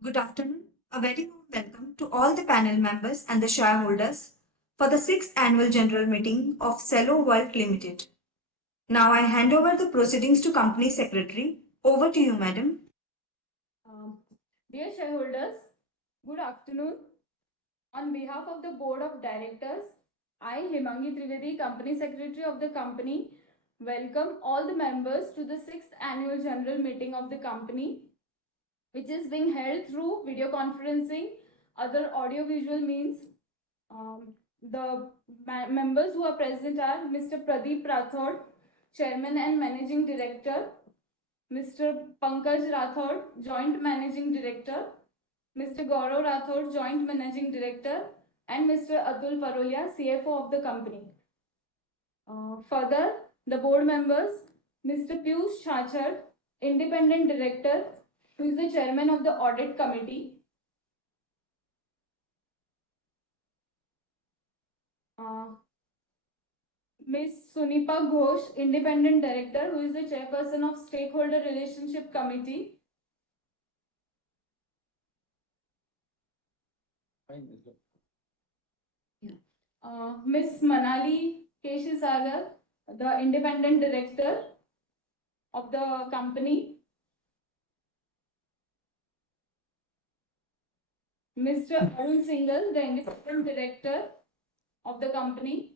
Good afternoon. A very warm welcome to all the panel members and the shareholders for the sixth annual general meeting of Cello World Limited. Now I hand over the proceedings to Company Secretary. Over to you, Madam. Um, Dear shareholders, good afternoon. On behalf of the Board of Directors, I, Himangi Trivedi, Company Secretary of the company, welcome all the members to the sixth annual general meeting of the company, which is being held through video conferencing, other audio-visual means. The members who are present are Mr. Pradeep Rathod, Chairman and Managing Director, Mr. Pankaj Rathod, Joint Managing Director, Mr. Gaurav Rathod, Joint Managing Director, and Mr. Atul Parolia, CFO of the company. Further, the board members, Mr. Piyush Chachar, Independent Director, who is the Chairman of the Audit Committee, Ms. Sunipa Ghosh, Independent Director, who is the Chairperson of Stakeholder Relationship Committee, Ms. Manali Keshisagar, the Independent Director of the company, Mr. Arun Singhal, the Independent Director of the company.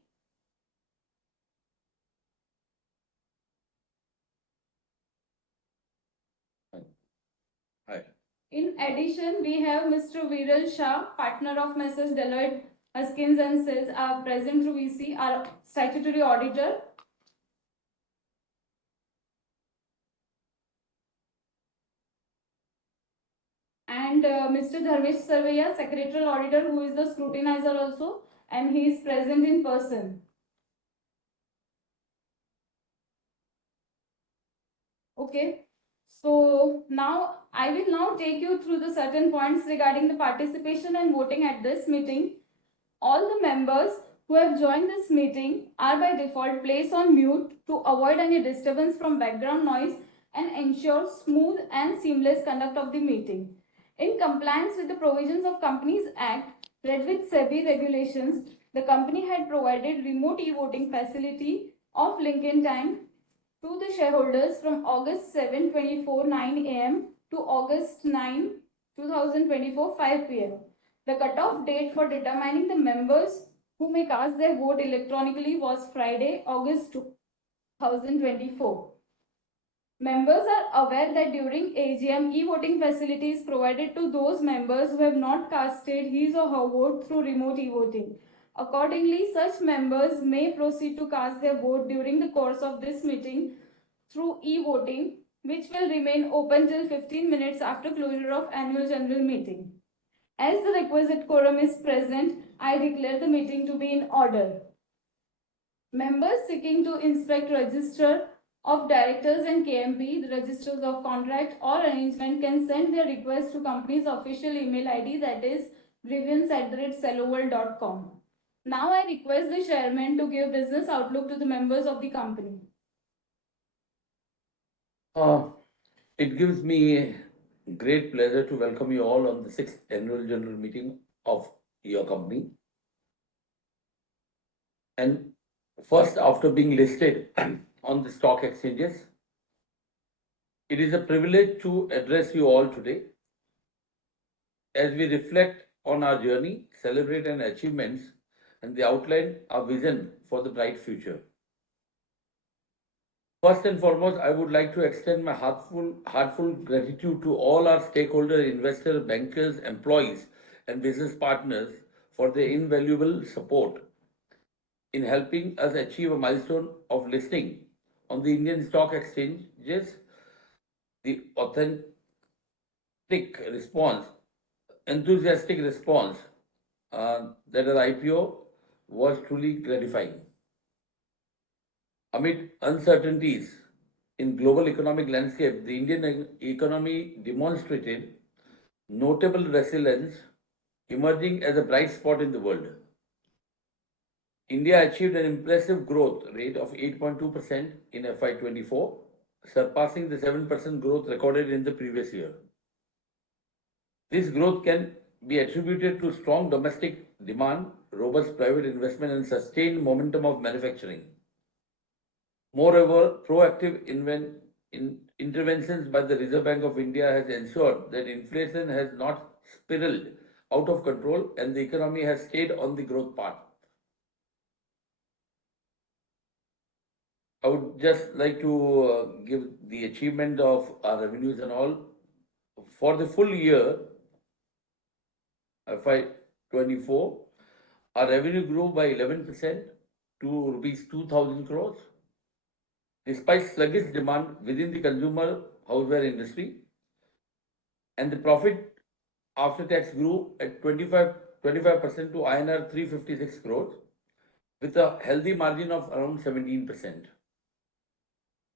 Hi. In addition, we have Mr. Viral Shah, partner of Messrs. Deloitte Huskins and Sills, are present through VC, our statutory auditor. And Mr. Dharmesh Sarvaiya, secretarial auditor, who is the scrutinizer also, and he is present in person. Okay. So now I will now take you through the certain points regarding the participation and voting at this meeting. All the members who have joined this meeting are by default placed on mute to avoid any disturbance from background noise and ensure smooth and seamless conduct of the meeting. In compliance with the provisions of Companies Act, read with SEBI regulations, the company had provided remote e-voting facility of Lincoln time to the shareholders from August 7, 24, 9 a.m. to August 9, 2024, 5 p.m. The cutoff date for determining the members who may cast their vote electronically was Friday, August 2024. Members are aware that during AGM, e-voting facility is provided to those members who have not casted his or her vote through remote e-voting. Accordingly, such members may proceed to cast their vote during the course of this meeting through e-voting, which will remain open till 15 minutes after closure of annual general meeting. As the requisite quorum is present, I declare the meeting to be in order. Members seeking to inspect register of directors and KMP, the registers of contract or arrangement, can send their request to company's official email ID, that is grievance@celloworld.com. Now I request the chairman to give business outlook to the members of the company. Uh, it gives me great pleasure to welcome you all on the sixth annual general meeting of your company. And first, after being listed on the stock exchanges, it is a privilege to address you all today as we reflect on our journey, celebrate our achievements, and the outline our vision for the bright future. First and foremost, I would like to extend my heartful gratitude to all our stakeholders, investors, bankers, employees, and business partners for their invaluable support in helping us achieve a milestone of listing on the Indian stock exchanges. The response, enthusiastic response that our IPO was truly gratifying. Amid uncertainties in global economic landscape, the Indian economy demonstrated notable resilience, emerging as a bright spot in the world. India achieved an impressive growth rate of 8.2% in FY24, surpassing the 7% growth recorded in the previous year. This growth can be attributed to strong domestic demand, robust private investment, and sustained momentum of manufacturing. Moreover, proactive interventions by the Reserve Bank of India has ensured that inflation has not spiraled out of control and the economy has stayed on the growth path. I would just like to give the achievement of our revenues and all. For the full year, FY24, our revenue grew by 11% to rupees 2,000 crores. Despite sluggish demand within the consumer houseware industry, and the profit after tax grew at 25% to INR 356 crores with a healthy margin of around 17%.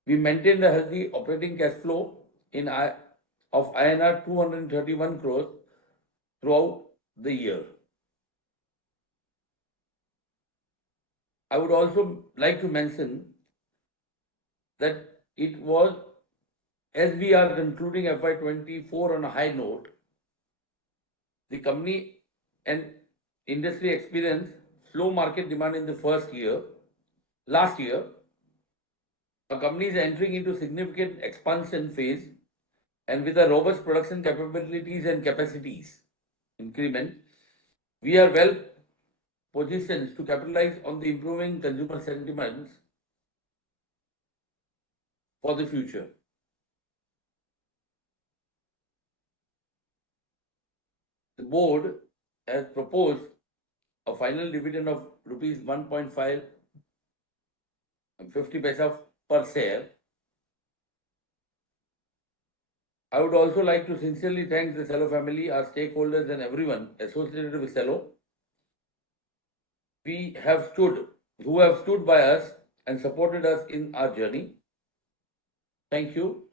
We maintained a healthy operating cash flow of INR 231 crores throughout the year. I would also like to mention that it was, as we are concluding FY24 on a high note, the company and industry experienced slow market demand in the first year. Last year, our company is entering into significant expansion phase, and with a robust production capabilities and capacities increment, we are well positioned to capitalize on the improving consumer sentiments for the future. The board has proposed a final dividend of rupees 1.5 and 50 paisa per share. I would also like to sincerely thank the Cello family, our stakeholders, and everyone associated with Cello. Who have stood by us and supported us in our journey. Thank you.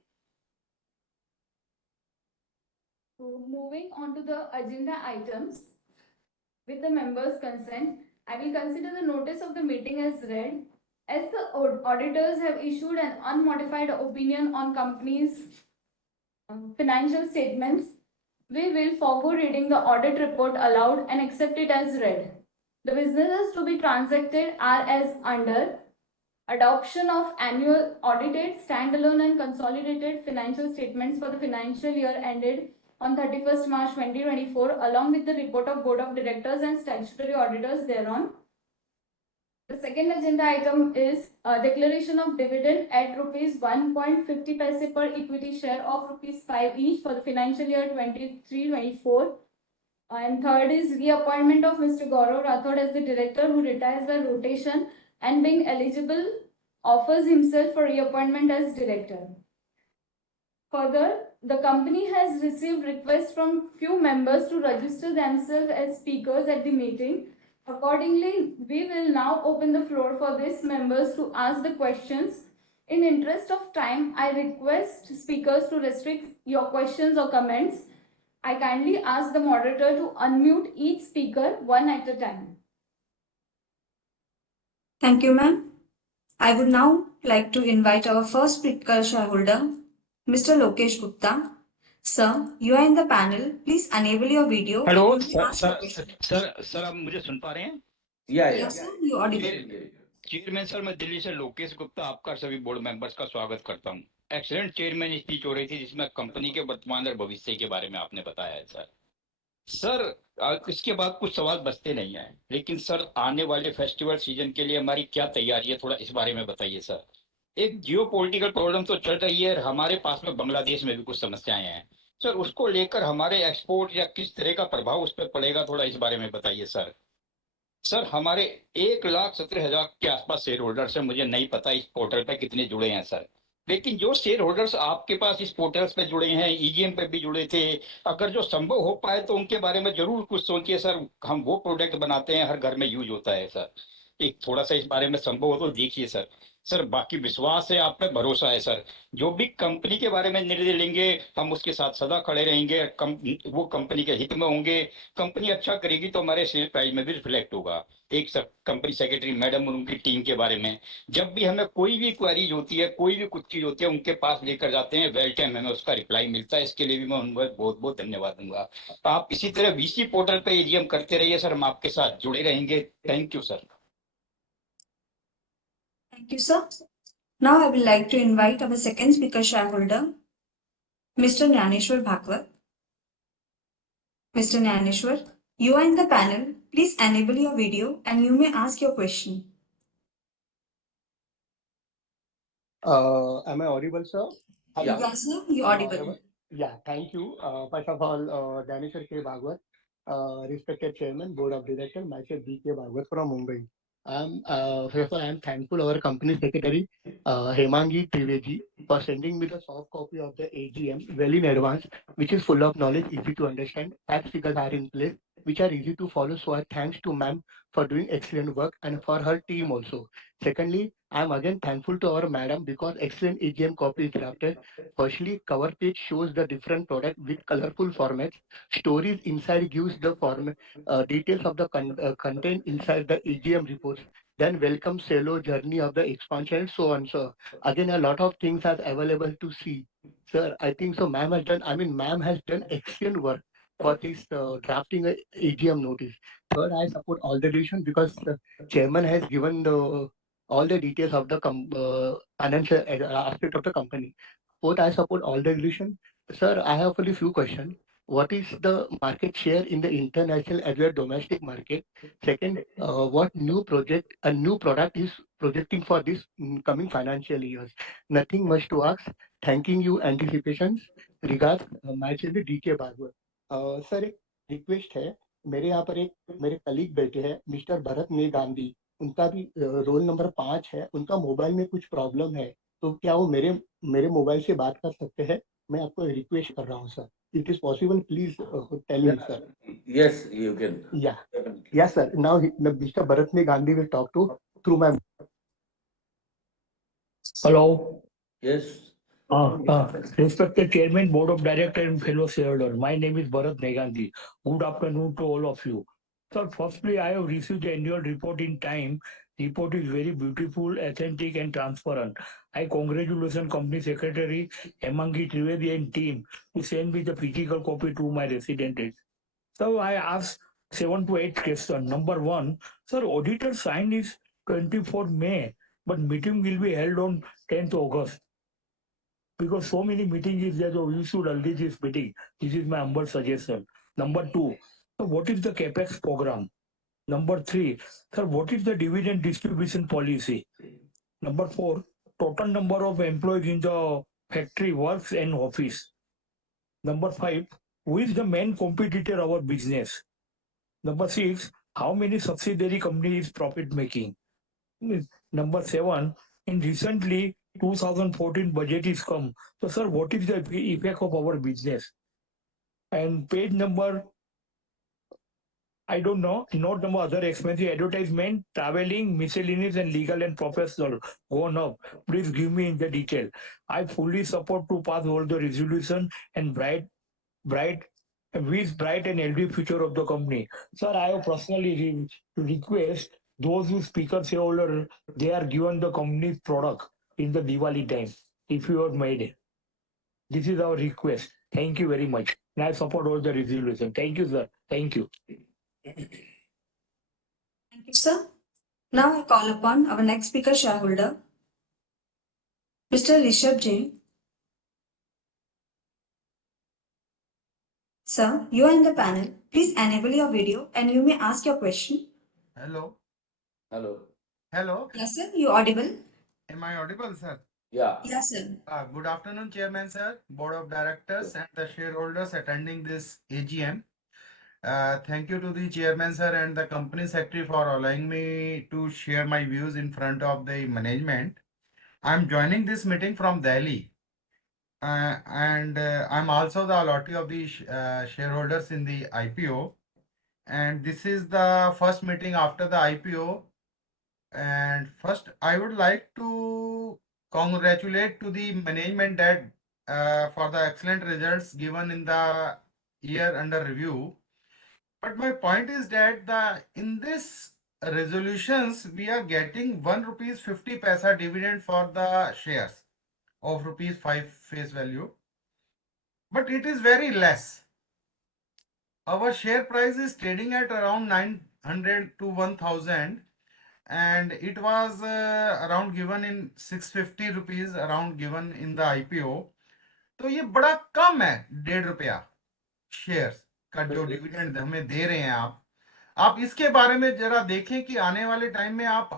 So moving on to the agenda items, with the members' consent, I will consider the notice of the meeting as read. As the auditors have issued an unmodified opinion on company's financial statements, we will forego reading the audit report aloud and accept it as read. The businesses to be transacted are as under: adoption of annual audited, standalone and consolidated financial statements for the financial year ended on 31st March 2024, along with the report of Board of Directors and statutory auditors thereon. The second agenda item is declaration of dividend at rupees 1.50 paise per equity share of rupees 5 each for the financial year 23-24. And third is reappointment of Mr. Gaurav Rathod as the director, who retires by rotation and being eligible offers himself for reappointment as director. Further, the company has received requests from few members to register themselves as speakers at the meeting. Accordingly, we will now open the floor for these members to ask the questions. In interest of time, I request speakers to restrict your questions or comments. I kindly ask the moderator to unmute each speaker one at a time. Thank you, ma'am. I would now like to invite our first speaker shareholder, Mr. Lokesh Gupta. Sir, you are in the panel. Please enable your video. Hello and you may ask your question. Sir आप मुझे सुन पा रहे हैं? Yes, sir, you audible. Chairman sir, मैं दिल्ली से लोकेश गुप्ता आपका सभी board members का स्वागत करता हूं। एक्सीलेंट चेयरमैन स्पीच हो रही थी जिसमें कंपनी के वर्तमान और भविष्य के बारे में आपने बताया है सर। इसके बाद कुछ सवाल बचते नहीं है, लेकिन सर आने वाले फेस्टिवल सीजन के लिए हमारी क्या तैयारी है, थोड़ा इस बारे में बताइए सर। एक जियोपॉलिटिकल प्रॉब्लम तो चल रही है, हमारे पास में बांग्लादेश में भी कुछ समस्याएं हैं सर, उसको लेकर हमारे एक्सपोर्ट या किस तरह का प्रभाव उस पर पड़ेगा, थोड़ा इस बारे में बताइए सर। हमारे 1,17,000 के आसपास शेयर होल्डर्स हैं, मुझे नहीं पता इस पोर्टल पे कितने जुड़े हैं सर, लेकिन जो शेयर होल्डर्स आपके पास इस पोर्टल्स पे जुड़े हैं, ईजीएम पे भी जुड़े थे, अगर जो संभव हो पाए तो उनके बारे में जरूर कुछ सोचिए सर। हम वो प्रोडक्ट बनाते हैं, हर घर में यूज होता है सर, एक थोड़ा सा इस बारे में संभव हो तो देखिए सर। सर बाकी विश्वास है, आप पे भरोसा है सर। जो भी कंपनी के बारे में निर्णय लेंगे हम उसके साथ सदा खड़े रहेंगे। वो कंपनी के हित में होंगे। कंपनी अच्छा करेगी तो हमारे शेयर प्राइस में भी रिफ्लेक्ट होगा। एक सब कंपनी सेक्रेटरी मैडम और उनकी टीम के बारे में जब भी हमें कोई भी क्वेरीज होती है, कोई भी कुछ चीज होती है, उनके पास लेकर जाते हैं, वेल टाइम हमें उसका रिप्लाई मिलता है। इसके लिए भी मैं उनको बहुत बहुत धन्यवाद दूंगा। आप इसी तरह वीसी पोर्टल पे एजीएम करते रहिए सर, हम आपके साथ जुड़े रहेंगे। Thank you sir. Thank you, sir. Now I would like to invite our second speaker shareholder, Mr. Nyaneshwar Bhagwat. Mr. Nyaneshwar, you are in the panel. Please enable your video and you may ask your question. Am I audible, sir? Yeah. Yes, sir, you Am I audible. audible? Yeah, thank you. First of all, Danishar K. Bhagwat, respected Chairman, Board of Directors, myself B. K. Bhagwat from Mumbai. First of all, I am thankful our Company Secretary, Hemangi Trivedi, for sending me the soft copy of the AGM well in advance, which is full of knowledge, easy to understand. Tax figures are in place, which are easy to follow. So I thanks to ma'am for doing excellent work and for her team also. Secondly, I am again thankful to our madam because excellent AGM copy is drafted. Firstly, cover page shows the different product with colorful formats. Stories inside gives the details of the content inside the EGM reports. Then welcome Cello journey of the expansion, so on. So again, a lot of things are available to see. Sir, I think so. Ma'am has done excellent work for this drafting a AGM notice. Third, I support all the decision because the chairman has given the all the details of the financial aspect of the company. Fourth, I support all the resolution. Sir, I have only few questions. What is the market share in the international as well as domestic market? Second, what new product is projecting for this coming financial years? Nothing much to ask. Thanking you anticipations. Regards, myself DK Bhagwat. Sir एक request है, मेरे यहाँ पर एक मेरे colleague बैठे हैं mister Bharat ने गांधी, उनका भी रोल नंबर 5 है, उनका मोबाइल में कुछ प्रॉब्लम है, तो क्या वो मेरे मेरे मोबाइल से बात कर सकते हैं? मैं आपको रिक्वेस्ट कर रहा हूँ sir, it is possible, please tell me sir. Yes, you can. या yes sir, now mister Bharat ने Gandhi will talk to through my. Hello, Yes. respected Chairman, Board of Directors, and fellow shareholders. My name is Bharat Negandhi. Good afternoon to all of you. Sir, firstly, I have received the annual report in time. Report is very beautiful, authentic, and transparent. I congratulate Company Secretary Hemangi Trivedi and team to send me the physical copy to my residence. So I asked 7 to 8 questions. Number one, sir, auditor sign is 24 May, but meeting will be held on 10th August. Because so many meetings is there, so you should early this meeting. This is my humble suggestion. Number two, so what is the capex program? Number three, sir, what is the dividend distribution policy? Number four, total number of employees in the factory, works and office. Number five, who is the main competitor of our business? Number six, how many subsidiary companies profit making? Number seven, in recently 2014 budget is come. So, sir, what is the effect of our business? And page number, I don't know, note number other expensive advertisement, traveling, miscellaneous, and legal and professional gone up. Please give me in the detail. I fully support to pass all the resolution and bright with bright and healthy future of the company. Sir, I have personally request those who speaker shareholder, they are given the company's product in the Diwali time. If you have made it. This is our request. Thank you very much. And I support all the resolution. Thank you, sir. Thank you. Thank you, sir. Now I call upon our next speaker shareholder, Mr. Rishabh Jain. Sir, you are in the panel. Please enable your video and you may ask your question. Hello. Hello. Hello. Yes, sir, you audible? Am I audible, sir? Yeah. Yes, sir. Good afternoon, Chairman, sir, Board of Directors, and the shareholders attending this AGM. Thank you to the Chairman, sir, and the Company Secretary for allowing me to share my views in front of the management. I'm joining this meeting from Delhi. And I'm also the allottee of the shareholders in the IPO. And this is the first meeting after the IPO And first, I would like to congratulate to the management that for the excellent results given in the year under review. But my point is that the in this resolutions we are getting 1 rupees 50 paisa dividend for the shares of rupees 5 face value. But it is very less. Our share price is trading at around 900 to 1000, and it was around given in 650 rupees around given in the IPO. तो ये बड़ा कम है, 1.5 रुपया shares का जो dividend हमें दे रहे हैं आप इसके बारे में जरा देखें कि आने वाले टाइम में आप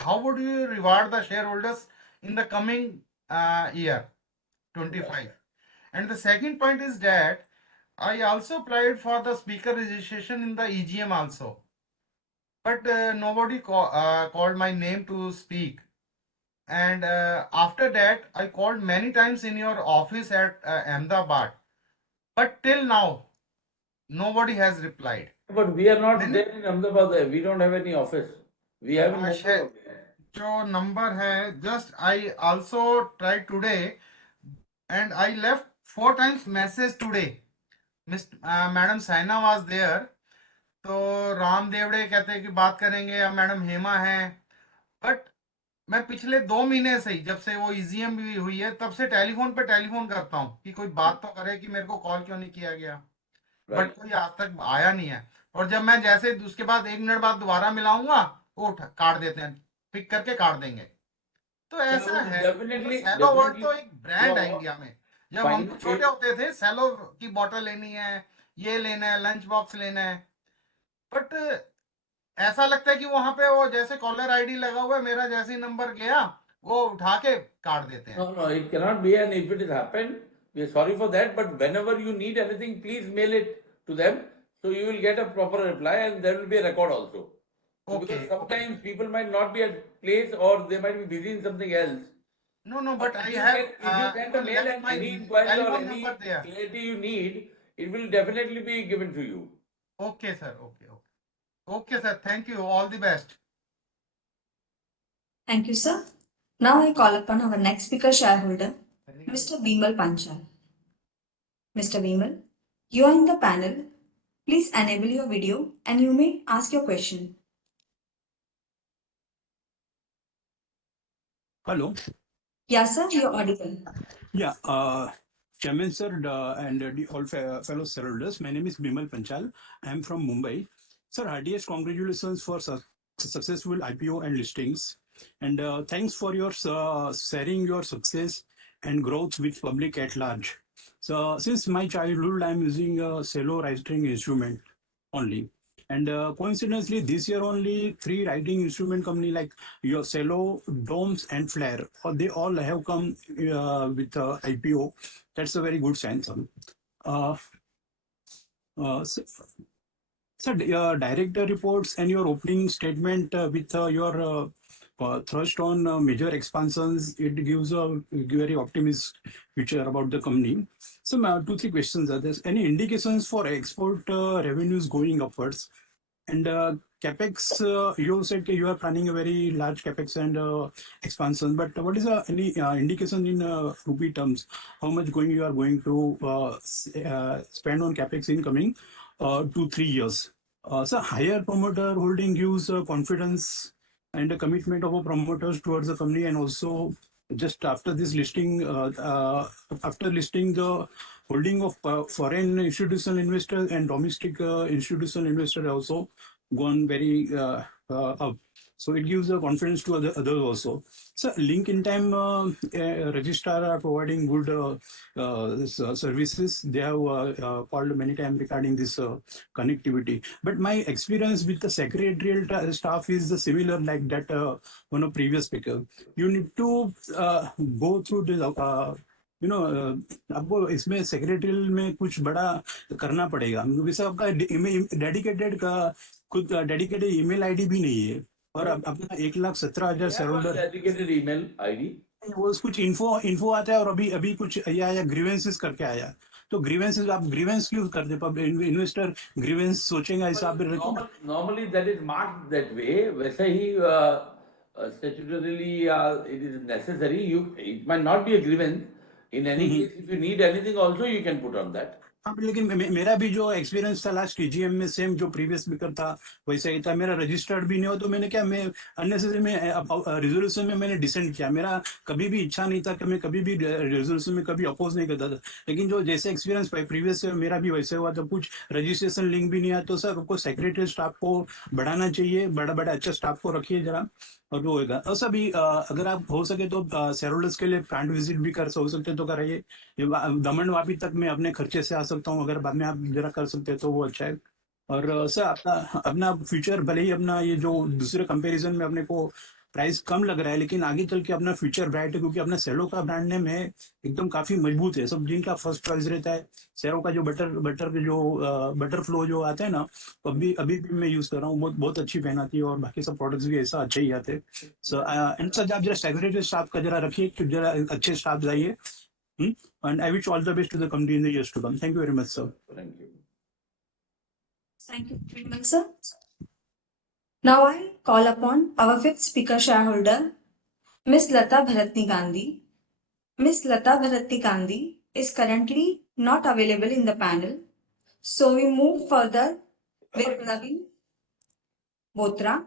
how would you reward the share holders in the coming year 25. And the second point is that I also applied for the speaker registration in the AGM also, but nobody called my name to speak. And after that, I called many times in your office at Ahmedabad, but till now, nobody has replied. But we are not Many- there in Ahmedabad. We don't have any office. We have in Mumbai only. जो number है, just I also tried today, and I left 4 times message today. Madam Saina was there, तो राम देवड़े कहते हैं कि बात करेंगे, या madam Hema है, बट मैं पिछले 2 महीने से ही, जब से वो ईजीएम भी हुई है, तब से टेलीफोन पे टेलीफोन करता हूँ कि कोई बात तो करे कि मेरे को कॉल क्यों नहीं किया गया, बट कोई आज तक आया नहीं है। और जब मैं जैसे उसके बाद 1 मिनट बाद दोबारा मिलाऊंगा, वो काट देते हैं, पिक करके काट देंगे। तो ऐसा है, सेलो वर्ल्ड तो एक ब्रांड है इंडिया में। जब हम छोटे होते थे, सेलो की बोतल लेनी है, ये लेना है, लंच बॉक्स लेना है, बट ऐसा लगता है कि वहां पे वो जैसे कॉलर आईडी लगा हुआ है, मेरा जैसे ही नंबर गया वो उठा के काट देते हैं। No, it cannot be, and if it has happened, we are sorry for that. But whenever you need anything, please mail it to them, so you will get a proper reply, and there will be a record also. So because sometimes people might not be at place, or they might be busy in something else. No, but I If you have send a mail and any inquiry or telephone any number there. clarity you need, it will definitely be given to you. Okay, sir. Okay, sir. Thank you. All the best. Thank you, sir. Now I call upon our next speaker shareholder, Mr. Bimal Panchal. Mr. Bimal, you are in the panel. Please enable your video and you may ask your question. Hello. Yes, sir, you're audible. Yeah, Chairman sir and all fellow shareholders, my name is Bimal Panchal. I am from Mumbai. Sir, heartiest congratulations for successful IPO and listings. And thanks for your sharing your success and growth with public at large. So since my childhood, I am using a cello writing instrument only. And coincidentally, this year only 3 writing instrument company like your Cello, Domes, and Flare, they all have come with IPO. That's a very good sign, sir. So, sir, director reports and your opening statement with your thrust on major expansions, it gives a very optimistic future about the company. So, 2-3 questions are there. Any indications for export revenues going upwards? And capex, you said you are planning a very large capex and expansion, but what is any indication in rupee terms? How much you are going to spend on capex in coming 2-3 years? So higher promoter holding gives confidence and a commitment of promoters towards the company, and also just after this listing, after listing the holding of foreign institutional investors and domestic institutional investors also gone very up. So it gives a confidence to others also. So link in time registrar are providing good services. They have called many times regarding this connectivity. But my experience with the secretarial staff is similar like that one of previous speaker. You need to go through the आपको इसमें secretarial में कुछ बड़ा करना पड़ेगा, वैसे आपका dedicated का खुद डेडिकेटेड ईमेल आईडी भी नहीं है, और अपना 1,17,000 शेयरहोल्डर Dedicated email ID. वो कुछ इन्फो आता है, और अभी कुछ आया ग्रीवेंसेस करके आया, तो ग्रीवेंसेस आप ग्रीवेंस क्यों करते? इन्वेस्टर ग्रीवेंस सोचेंगे हिसाब Normally that is marked that way. वैसे ही statutorily it is necessary. It might not be a grievance. In any hmm. case, if you need anything also, you can put on that. हाँ, लेकिन मेरा भी जो experience था last AGM में same जो previous speaker था वैसा ही था। मेरा रजिस्टर्ड भी नहीं हो तो मैंने क्या मैं अननेसेसरी में रिजोल्यूशन में मैंने डिसेंट किया। मेरा कभी भी इच्छा नहीं था कि मैं कभी भी रिजोल्यूशन में कभी अपोज नहीं करता था। लेकिन जो जैसे एक्सपीरियंस प्रीवियस मेरा भी वैसे हुआ तो कुछ रजिस्ट्रेशन लिंक भी नहीं आया। तो सर आपको सेक्रेटरी स्टाफ को बढ़ाना चाहिए, बड़ा बड़ा अच्छा स्टाफ को रखिए जरा, और वो होगा। और सर भी अगर आप हो सके तो शेयर होल्डर्स के लिए प्लांट विजिट भी कर हो सकते तो कराइए। दमन वापी तक मैं अपने खर्चे से आ सकता हूँ, अगर बाद में आप जरा कर सकते हैं तो वो अच्छा है। और सर अपना अपना फ्यूचर भले ही अपना ये जो दूसरे कंपैरिजन में अपने को प्राइस कम लग रहा है, लेकिन आगे चल के अपना फ्यूचर ब्राइट है, क्योंकि अपना सेलो का ब्रांड नेम है एकदम काफी मजबूत है। सब जिनका फर्स्ट चॉइस रहता है सेलो का, जो बटर बटर जो बटर फ्लो जो आता है ना, अभी अभी भी मैं यूज कर रहा हूँ, बहुत बहुत अच्छी पेन आती है, और बाकी सब प्रोडक्ट्स भी ऐसा अच्छे ही आते हैं। सो एंड सर आप जरा सेक्रेटरी स्टाफ का जरा रखिए, जरा अच्छे स्टाफ जाइए। And I wish all the best to the company in the years to come. Thank you very much, sir. Thank you. Thank you very much, sir. Now I call upon our fifth speaker shareholder, Ms. Lata Bharatni Gandhi. Ms. Lata Bharatni Gandhi is currently not available in the panel, so we move further with Naveen Botra.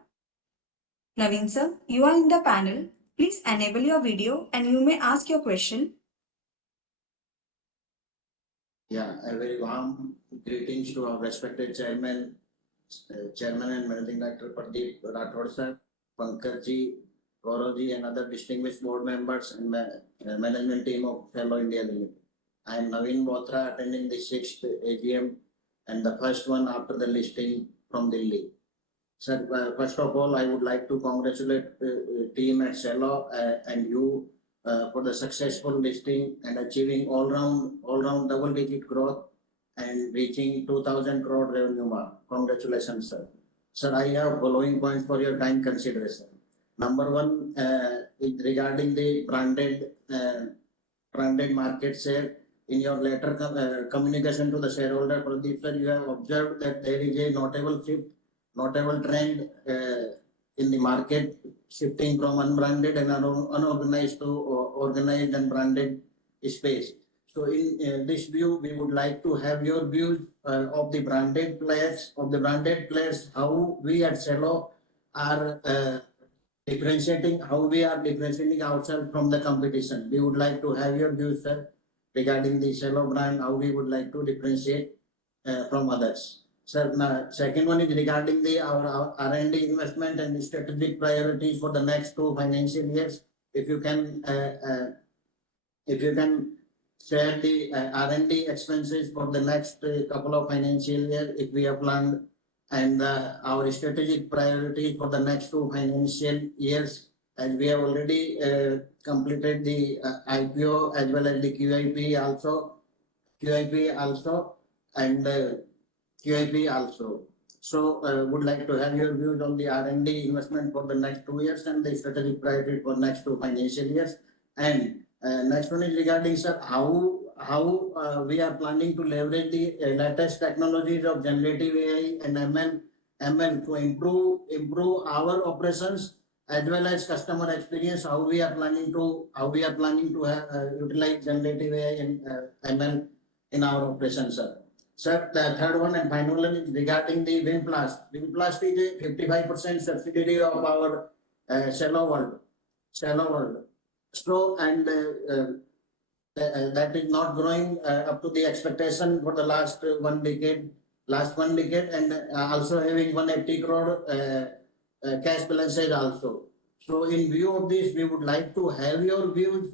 Naveen sir, you are in the panel. Please enable your video and you may ask your question. Yeah, a very warm greetings to our respected chairman, chairman and managing director Pradeep Rathod sir, Pankaj ji, Gaurav ji, and other distinguished board members and management team of Cello India Limited. I am Naveen Botra, attending the 6th AGM and the first one after the listing from Delhi. Sir, first of all, I would like to congratulate team at Cello and you for the successful listing and achieving all-round double-digit growth and reaching 2,000 crore revenue mark. Congratulations, sir. Sir, I have following points for your kind consideration. Number one, regarding the branded market share. In your letter communication to the shareholder, Pradeep sir, you have observed that there is a notable trend in the market shifting from unbranded and unorganized to organized and branded space. So in this view, we would like to have your views of the branded players, how we at Cello are differentiating ourselves from the competition. We would like to have your views, sir, regarding the Cello brand, how we would like to differentiate from others. Sir, second one is regarding our R&D investment and the strategic priorities for the next 2 financial years. If you can share the R&D expenses for the next couple of financial years, if we have planned, and our strategic priorities for the next 2 financial years, and we have already completed the IPO as well as the QIP also, and QIP also. So would like to have your views on the R&D investment for the next 2 years and the strategic priority for next 2 financial years. And next one is regarding, sir, how we are planning to leverage the latest technologies of generative AI and ML to improve our operations as well as customer experience. How we are planning to utilize generative AI and ML in our operations, sir. Sir, the third one and final one is regarding the Winplast. Winplast is a 55% subsidiary of our Cello World. So, and that is not growing up to the expectation for the last one decade, and also having 180 crore cash balances also. So, in view of this, we would like to have your views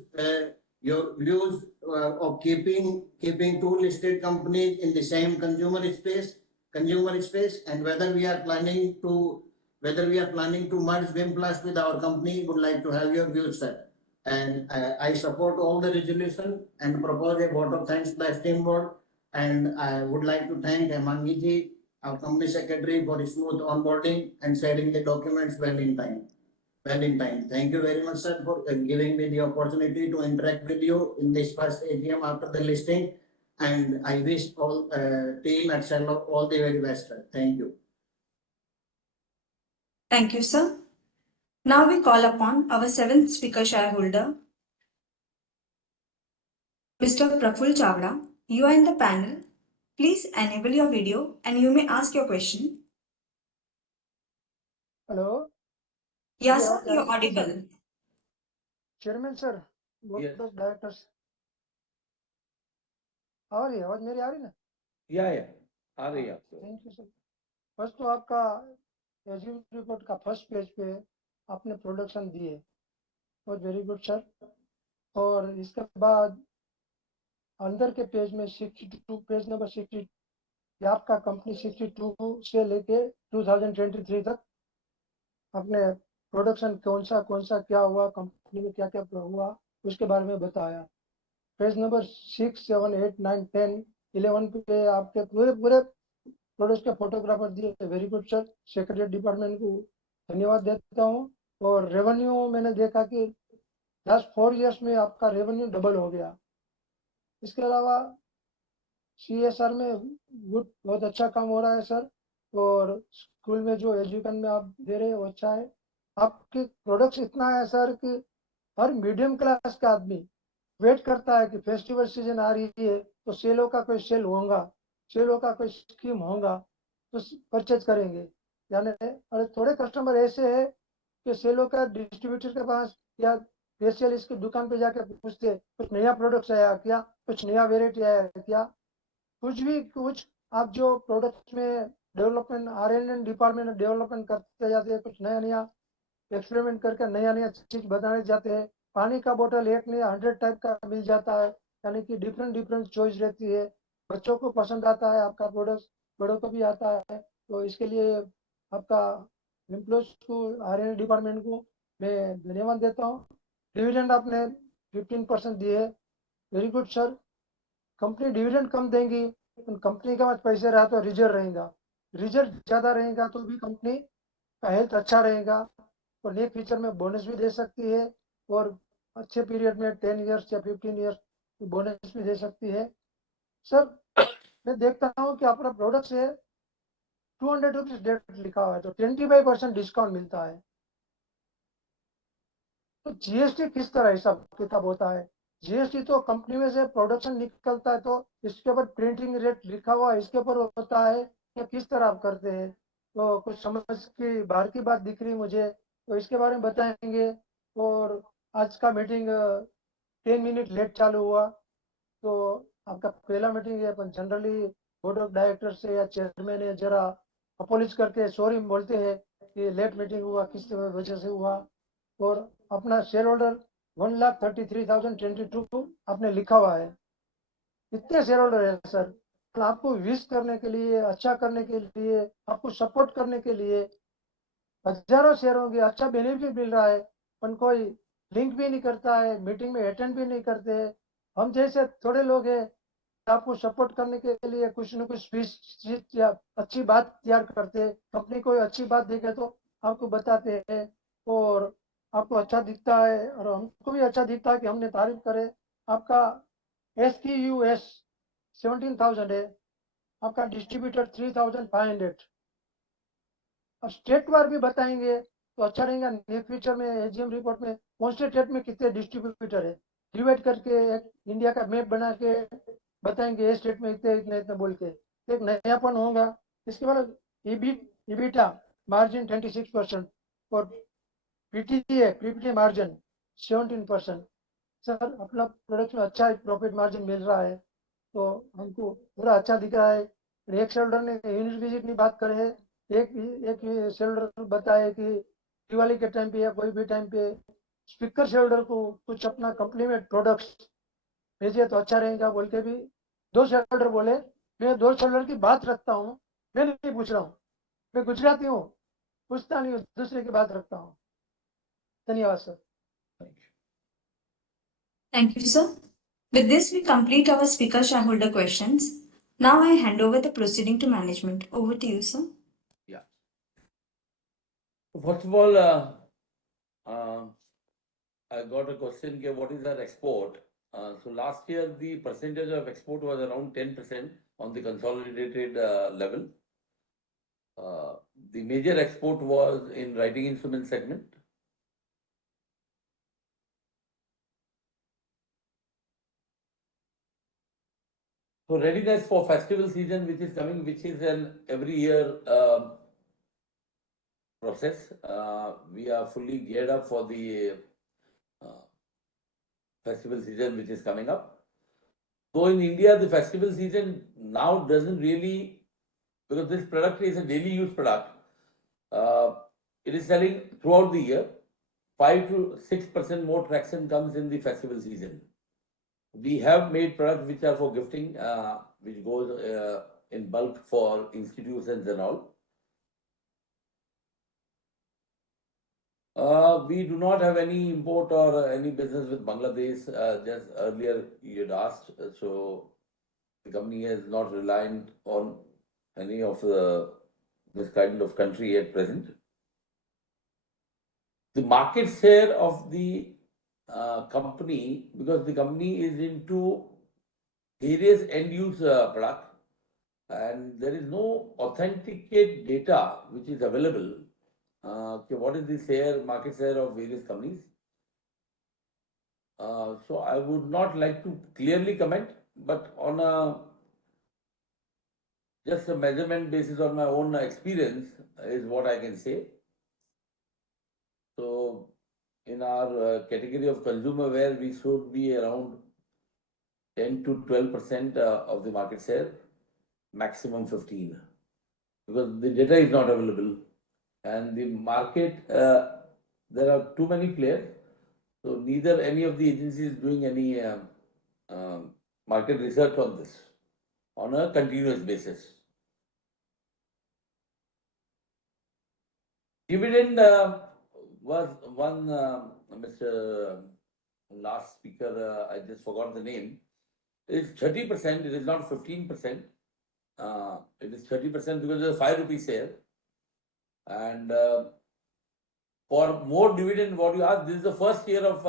of keeping 2 listed companies in the same consumer space, and whether we are planning to merge Winplast with our company. Would like to have your views, sir. And I support all the resolution and propose a vote of thanks to the esteemed board. And I would like to thank Hemangi ji, our company secretary, for his smooth onboarding and sharing the documents well in time. Thank you very much, sir, for giving me the opportunity to interact with you in this first AGM after the listing. And I wish all team at Cello all the very best, sir. Thank you. Thank you, sir. Now we call upon our seventh speaker shareholder, Mr. Praful Chavda. You are in the panel. Please enable your video and you may ask your question. Hello. Yes, Yeah, sir, yeah, you're yes, sir. audible. Chairman sir, board Yes. of directors. आ रही है आवाज मेरी आ रही ना? Yeah. आ रही है आपको। Thank you sir. First तो आपका एजीएम रिपोर्ट का फर्स्ट पेज पे आपने प्रोडक्शन दिए, बहुत वेरी गुड सर। और इसके बाद अंदर के पेज में 62 पेज नंबर 60 आपका कंपनी 62 से लेके 2023 तक आपने प्रोडक्शन कौन सा क्या हुआ, कंपनी में क्या क्या हुआ उसके बारे में बताया। पेज नंबर 6, 7, 8, 9, 10, 11 पे आपके पूरे प्रोडक्ट्स के फोटोग्राफर दिए, very good sir. Secretary department को धन्यवाद देता हूँ। और रेवेन्यू मैंने देखा कि लास्ट 4 इयर्स में आपका रेवेन्यू डबल हो गया। इसके अलावा CSR में गुड, बहुत अच्छा काम हो रहा है सर। और स्कूल में जो एजुकेशन में आप दे रहे हैं वो अच्छा है। आपके प्रोडक्ट्स इतना है सर कि हर मीडियम क्लास का आदमी वेट करता है कि फेस्टिवल सीजन आ रही है तो सेलो का कोई सेल होगा, सेलो का कोई स्कीम होगा तो परचेज करेंगे। यानी और थोड़े कस्टमर ऐसे है कि सेलो का डिस्ट्रीब्यूटर के पास या फेशियल इसकी दुकान पे जाके पूछते कुछ नया प्रोडक्ट आया क्या, कुछ नया वेराइटी आया क्या, कुछ आप जो प्रोडक्ट में डेवलपमेंट R&D डिपार्टमेंट डेवलपमेंट करते जाते हैं, कुछ नया एक्सपेरिमेंट करके नया चीज बनाने जाते हैं। पानी का बोतल एक नहीं 100 टाइप का मिल जाता है, यानी कि डिफरेंट चॉइस रहती है। बच्चों को पसंद आता है आपका प्रोडक्ट, बड़ों को भी आता है। तो इसके लिए आपका एम्प्लॉयज को R&D डिपार्टमेंट को मैं धन्यवाद देता हूँ। डिविडेंड आपने 15% दिए, very good sir. Company dividend कम देंगी, कंपनी के पास पैसे रहा तो रिजर्व रहेगा, रिजर्व ज़्यादा रहेगा तो भी कंपनी का हेल्थ अच्छा रहेगा। और नेक फ्यूचर में बोनस भी दे सकती है और अच्छे पीरियड में 10 इयर्स या 15 इयर्स बोनस भी दे सकती है। सर मैं देखता हूँ कि अपना प्रोडक्ट से 200 रुपीज डेट लिखा हुआ है तो 25% डिस्काउंट मिलता है। तो GST किस तरह हिसाब किताब होता है? GST तो कंपनी में से प्रोडक्शन निकलता है तो इसके ऊपर प्रिंटिंग रेट लिखा हुआ है, इसके ऊपर होता है या किस तरह आप करते हैं? तो कुछ समझ की बाहर की बात दिख रही मुझे, तो इसके बारे में बताएंगे। और आज का मीटिंग 10 मिनट लेट चालू हुआ, तो आपका पहला मीटिंग है, अपन जनरली बोर्ड ऑफ डायरेक्टर से या चेयरमैन है जरा अपोलिज करके सॉरी बोलते हैं कि लेट मीटिंग हुआ, किस वजह से हुआ। और अपना शेयर होल्डर 1,33,022 आपने लिखा हुआ है, इतने शेयर होल्डर है सर। तो आपको विश करने के लिए, अच्छा करने के लिए, आपको सपोर्ट करने के लिए हजारों शेयरों की अच्छा बेनिफिट मिल रहा है, पर कोई लिंक भी नहीं करता है, मीटिंग में अटेंड भी नहीं करते हैं। हम जैसे थोड़े लोग हैं आपको सपोर्ट करने के लिए कुछ न कुछ स्पीच या अच्छी बात तैयार करते हैं, कंपनी कोई अच्छी बात देखे तो आपको बताते हैं और आपको अच्छा दिखता है और हमको भी अच्छा दिखता है कि हमने तारीफ करे। आपका SQUS 17,000 है, आपका डिस्ट्रीब्यूटर 3,500। अब स्टेट वार भी बताएंगे तो अच्छा रहेगा। नियर फ्यूचर में AGM रिपोर्ट में कौन से स्टेट में कितने डिस्ट्रीब्यूटर है डिवाइड करके एक इंडिया का मैप बना के बताएंगे, ये स्टेट में इतने इतने इतने बोल के एक नयापन होगा। इसके बाद EBITDA मार्जिन 26% और PBT मार्जिन 17%। सर अपना प्रोडक्ट में अच्छा प्रॉफिट मार्जिन मिल रहा है तो हमको पूरा अच्छा दिख रहा है। एक शेल्डर ने यूनिट विजिट की बात करे है, एक शेल्डर बताए कि दिवाली के टाइम पे या कोई भी टाइम पे स्पीकर शेल्डर को कुछ अपना कंपनी में प्रोडक्ट्स भेजिए तो अच्छा रहेगा बोल के भी 2 शेल्डर बोले। मैं 2 शेल्डर की बात रखता हूँ, मैं नहीं पूछ रहा हूँ, मैं गुजराती हूँ, पूछता नहीं हूँ, दूसरे की बात रखता हूँ। धन्यवाद sir. Thank you, sir. With this, we complete our speaker shareholder questions. Now I hand over the proceeding to management. Over to you, sir. Yeah. First of all, I got a question, what is our export? So last year, the percentage of export was around 10% on the consolidated level. The major export was in writing instrument segment, So readiness for festival season, which is coming, which is an every year process. We are fully geared up for the uh, festival season, which is coming up. So in India, the festival season now doesn't really, because this product is a daily use product. Uh, it is selling throughout the year. 5 to 6% more traction comes in the festival season. We have made products which are for gifting, which goes in bulk for institutions and all. We do not have any import or any business with Bangladesh. Just earlier you had asked, so the company is not reliant on any of this kind of country at present. The market share of the company, because the company is into various end use product, and there is no authenticate data which is available. What is the market share of various companies? So I would not like to clearly comment, but on just a measurement basis on my own experience is what I can say. So in our category of consumer wear, we should be around 10 to 12% of the market share, maximum 15, because the data is not available, and the market there are too many players, so neither any of the agencies is doing any market research on this on a continuous basis. Dividend was one, Mr. Last speaker, I just forgot the name. It is 30%, it is not 15%. It is 30% because of the 5 rupees share. And for more dividend, what you asked, this is the first year of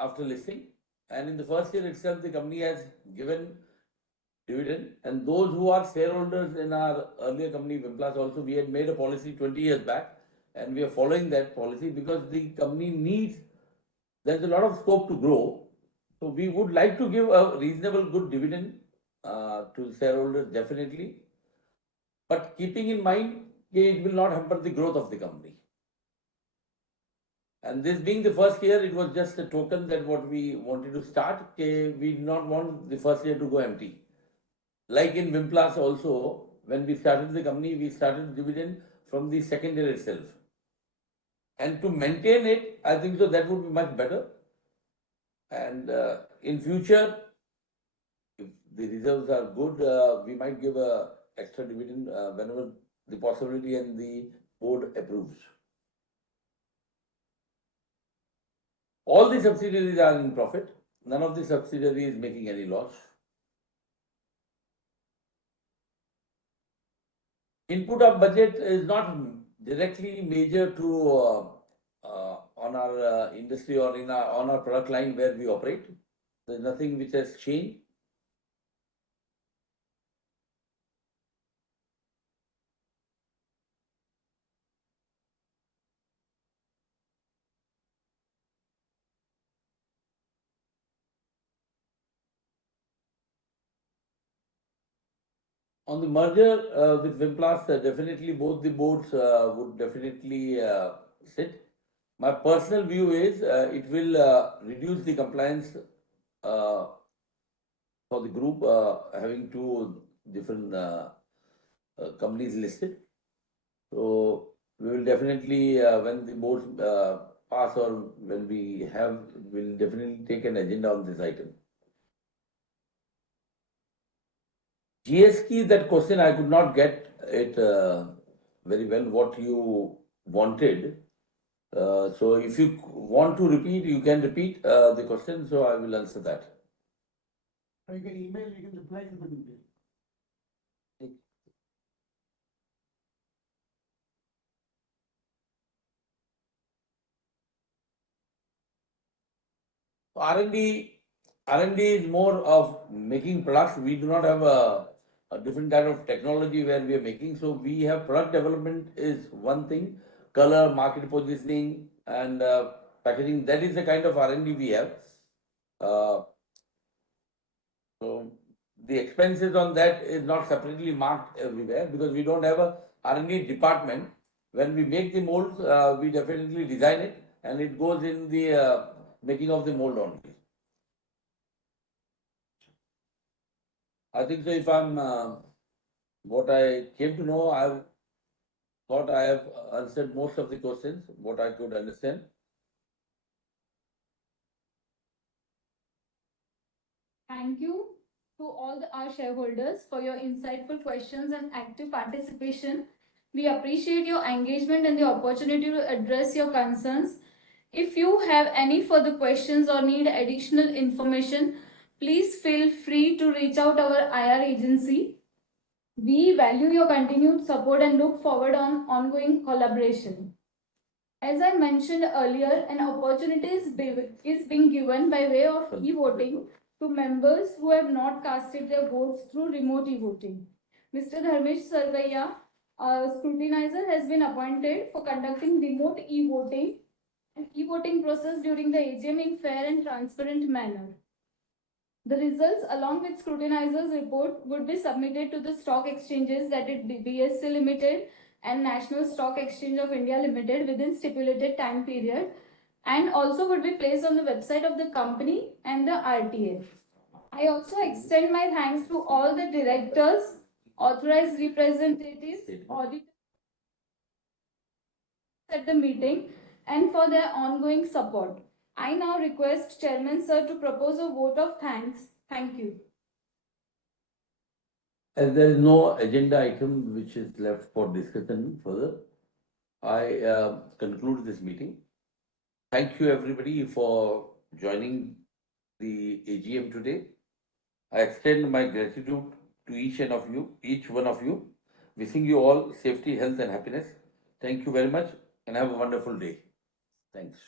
after listing. And in the first year itself, the company has given dividend. And those who are shareholders in our earlier company, Wimplas, also, we had made a policy 20 years back. And we are following that policy because the company needs, there's a lot of scope to grow. So we would like to give a reasonable good dividend to the shareholders, definitely. But keeping in mind, it will not hamper the growth of the company. And this being the first year, it was just a token that what we wanted to start. We did not want the first year to go empty. Like in Wimplas also, when we started the company, we started dividend from the second year itself. And to maintain it, I think so that would be much better. And in future, if the reserves are good, we might give a extra dividend whenever the possibility and the board approves. All the subsidiaries are in profit. None of the subsidiaries is making any loss. Input of budget is not directly major to on our industry or on our product line where we operate. There's nothing which has changed. On the merger with Wimplas, definitely both the boards would definitely sit. My personal view is it will reduce the compliance for the group having two different companies listed. So we will definitely, when the boards pass or when we have, we'll definitely take an agenda on this item. GST, that question I could not get it very well what you wanted. So if you want to repeat, you can repeat the question. So I will answer that. Or you can email, you can reply to the email. R&D is more of making products. We do not have a different kind of technology where we are making. So we have product development is one thing, color, market positioning, and packaging. That is the kind of R&D we have. So the expenses on that is not separately marked everywhere because we don't have a R&D department. When we make the molds, we definitely design it and it goes in the making of the mold only. I think so. If I'm what I came to know, I thought I have answered most of the questions, what I could understand. Thank you to all our shareholders for your insightful questions and active participation. We appreciate your engagement and the opportunity to address your concerns. If you have any further questions or need additional information, please feel free to reach out our IR agency. We value your continued support and look forward on ongoing collaboration. As I mentioned earlier, an opportunity is being given by way of e-voting to members who have not casted their votes through remote e-voting. Mr. Dharmesh Sarvaiya, scrutinizer, has been appointed for conducting remote e-voting and e-voting process during the AGM in fair and transparent manner. The results, along with scrutinizer's report, would be submitted to the stock exchanges, that is BSE Limited and National Stock Exchange of India Limited, within stipulated time period, and also would be placed on the website of the company and the RTA. I also extend my thanks to all the directors, authorized representatives, auditors at the meeting, and for their ongoing support. I now request Chairman Sir to propose a vote of thanks. Thank you. As there is no agenda item which is left for discussion further, I conclude this meeting. Thank you everybody for joining the AGM today. I extend my gratitude to each one of you, wishing you all safety, health and happiness. Thank you very much and have a wonderful day. Thanks.